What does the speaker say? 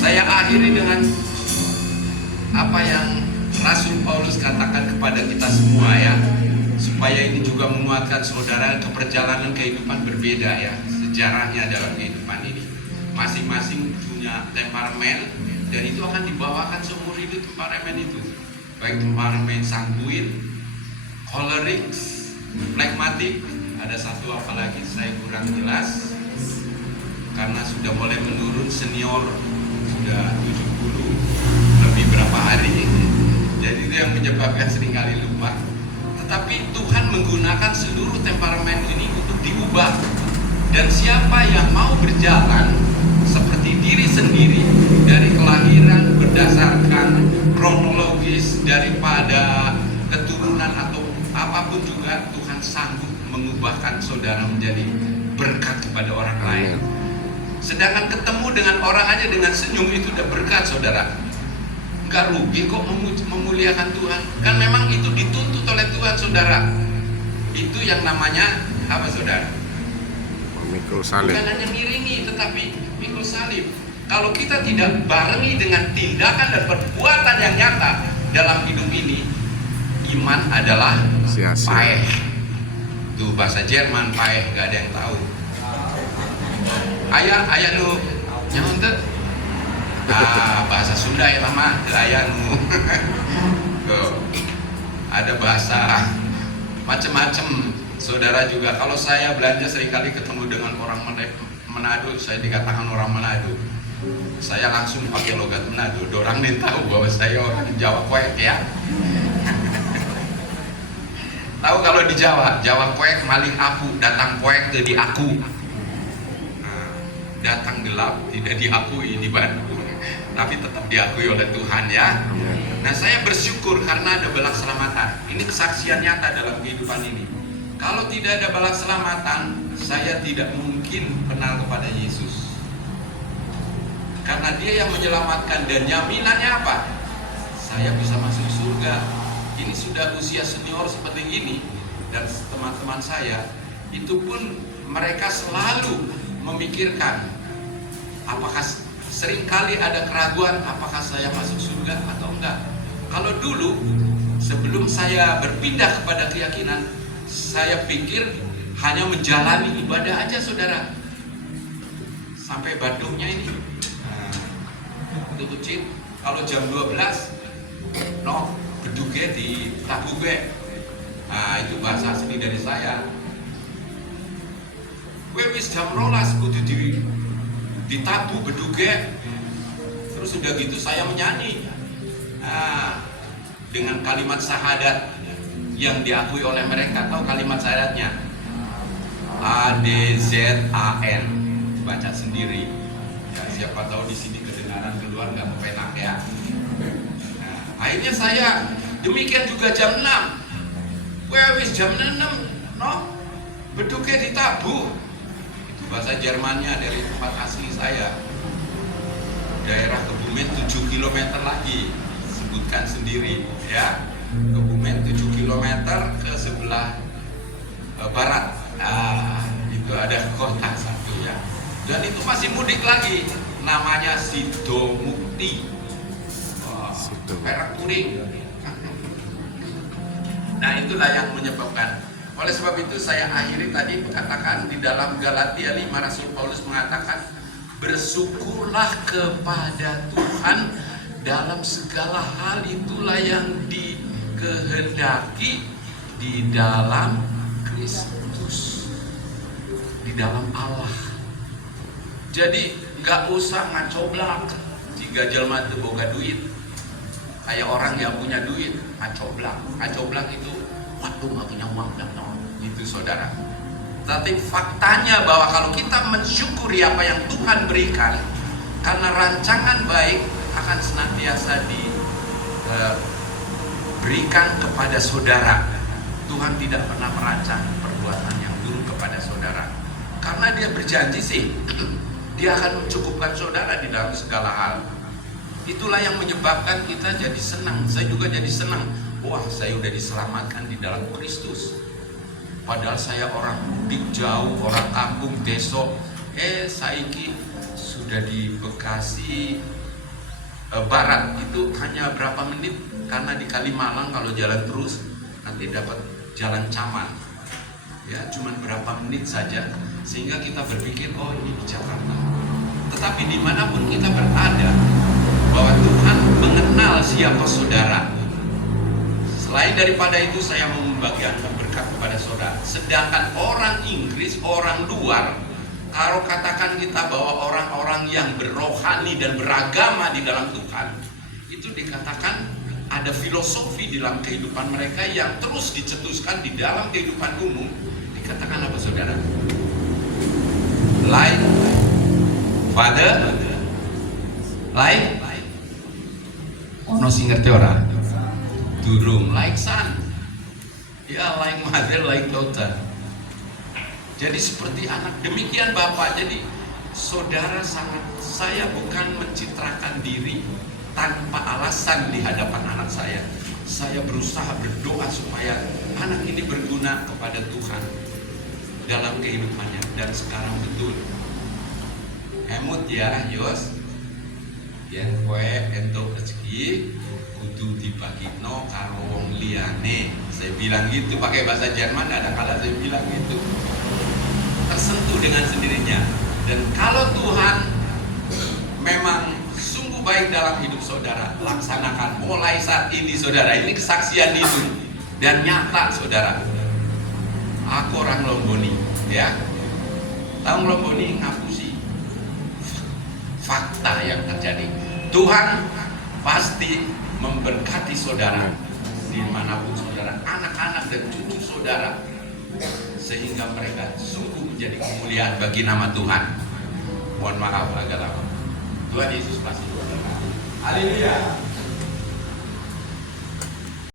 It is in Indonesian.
Saya akhiri dengan apa yang Rasul Paulus katakan kepada kita semua ya, supaya ini juga menguatkan saudara. Keperjalanan kehidupan berbeda ya, sejarahnya dalam kehidupan ini masing-masing punya temperamen, dan itu akan dibawakan seumur hidup. Temperamen itu baik temperamen sanguin, kolerik, flegmatik, ada satu apa lagi saya kurang jelas karena sudah mulai menurun, senior sudah 70 lebih berapa hari, jadi itu yang menyebabkan seringkali lupa. Tetapi Tuhan menggunakan seluruh temperamen ini untuk diubah, dan siapa yang mau berjalan seperti diri sendiri dari kelahiran berdasarkan kronologis daripada keturunan atau apapun juga, Tuhan sanggup mengubahkan saudara menjadi berkat kepada orang lain. Sedangkan ketemu dengan orang aja dengan senyum itu udah berkat saudara. Nggak rugi kok memuliakan Tuhan. Kan memang itu dituntut oleh Tuhan saudara. Itu yang namanya apa saudara? Mikul salib. Bukan hanya miringi, tetapi mikul salib. Kalau kita tidak barengi dengan tindakan dan perbuatan yang nyata dalam hidup ini, iman adalah Sia-sia. paeh. Itu bahasa Jerman, paeh, nggak ada yang tahu. Ayah lu nyaman tuh. Bahasa Sunda ya lama, ayah nu. Ada bahasa macam-macam. Saudara juga, kalau saya belanja seringkali ketemu dengan orang Manado, saya dikatakan orang Manado. Saya langsung pakai logat Manado. Dorang nih tahu bahwa saya orang Jawa Kuek ya. Tahu kalau di Jawa, Jawa Kuek maling apu, datang Kuek ke di aku. Datang gelap tidak diakui di Bandung, tapi tetap diakui oleh Tuhan ya. Nah, saya bersyukur karena ada balak selamatan. Ini kesaksian nyata dalam kehidupan ini. Kalau tidak ada balak selamatan, saya tidak mungkin kenal kepada Yesus. Karena Dia yang menyelamatkan, dan jaminannya apa? Saya bisa masuk surga. Ini sudah usia senior seperti ini, dan teman-teman saya itu pun mereka selalu memikirkan apakah seringkali ada keraguan apakah saya masuk surga atau enggak. Kalau dulu sebelum saya berpindah kepada keyakinan, saya pikir hanya menjalani ibadah aja saudara. Sampai Bandungnya ini tutup cip kalau jam 12 no beduge di tabuge. Nah, itu bahasa asli dari saya. Wis jam rolas kudu ditabu beduge. Terus sudah gitu saya menyanyi dengan kalimat syahadat yang diakui oleh mereka. Tahu kalimat syahadatnya? ADZAN. Baca sendiri ya, siapa tahu di sini kedengaran keluar nggak penak ya. Akhirnya saya demikian juga jam 6. Wis jam 6 no beduge ditabu. Bahasa Jermannya dari tempat asli saya, daerah Kebumen 7 km lagi, sebutkan sendiri ya. Kebumen 7 km ke sebelah barat. Itu ada kota satu ya, dan itu masih mudik lagi, namanya Sidomukti, Perak Kuning. Nah, itulah yang menyebabkan. Oleh sebab itu saya akhiri tadi katakan di dalam Galatia 5, Rasul Paulus mengatakan, bersyukurlah kepada Tuhan dalam segala hal, itulah yang dikehendaki di dalam Kristus, di dalam Allah. Jadi nggak usah ngacoblak jika jelma teu boga duit, kayak orang yang punya duit ngacoblak. Ngacoblak itu waduh nggak punya uang dan itu saudara. Tapi faktanya bahwa kalau kita mensyukuri apa yang Tuhan berikan, karena rancangan baik akan senantiasa diberikan kepada saudara. Tuhan tidak pernah merancang perbuatan yang buruk kepada saudara, karena Dia berjanji sih Dia akan mencukupkan saudara di dalam segala hal. Itulah yang menyebabkan kita jadi senang. Saya juga jadi senang. Wah, saya udah diselamatkan di dalam Kristus. Padahal saya orang mudik jauh, orang kampung, desa. Saiki sudah di Bekasi, barat itu hanya berapa menit, karena di Kalimalang kalau jalan terus nanti dapat jalan Caman ya, cuman berapa menit saja, sehingga kita berpikir oh ini di Jakarta. Tetapi dimanapun kita berada, bahwa Tuhan mengenal siapa saudara. Selain daripada itu, saya mau membagikan berkat kepada saudara. Sedangkan orang Inggris, orang luar, kalau katakan kita bahwa orang-orang yang berrohani dan beragama di dalam Tuhan, itu dikatakan ada filosofi di dalam kehidupan mereka yang terus dicetuskan di dalam kehidupan umum. Dikatakan apa saudara? Like Father, like ono sing ngerti ora? Durung, like son. Ya, like mother, like daughter. Jadi seperti anak, demikian Bapak. Jadi saudara sangat, saya bukan mencitrakan diri tanpa alasan di hadapan anak saya. Saya berusaha berdoa supaya anak ini berguna kepada Tuhan dalam kehidupannya. Dan sekarang betul emut ya Yos, yang kue entuk rezeki kudu dibagino karo wong liyane. Saya bilang gitu pakai bahasa Jerman, ada kala saya bilang gitu. Tersentuh dengan sendirinya. Dan kalau Tuhan memang sungguh baik dalam hidup saudara, laksanakan mulai saat ini saudara. Ini kesaksian hidup dan nyata saudara. Aku orang Lomboni ya. Tahu Lomboni ngapusi fakta yang terjadi. Tuhan pasti memberkati saudara dimanapun saudara, anak-anak dan cucu saudara, sehingga mereka sungguh menjadi kemuliaan bagi nama Tuhan. Mohon maaf agak lama. Tuhan Yesus pasti. Haleluya.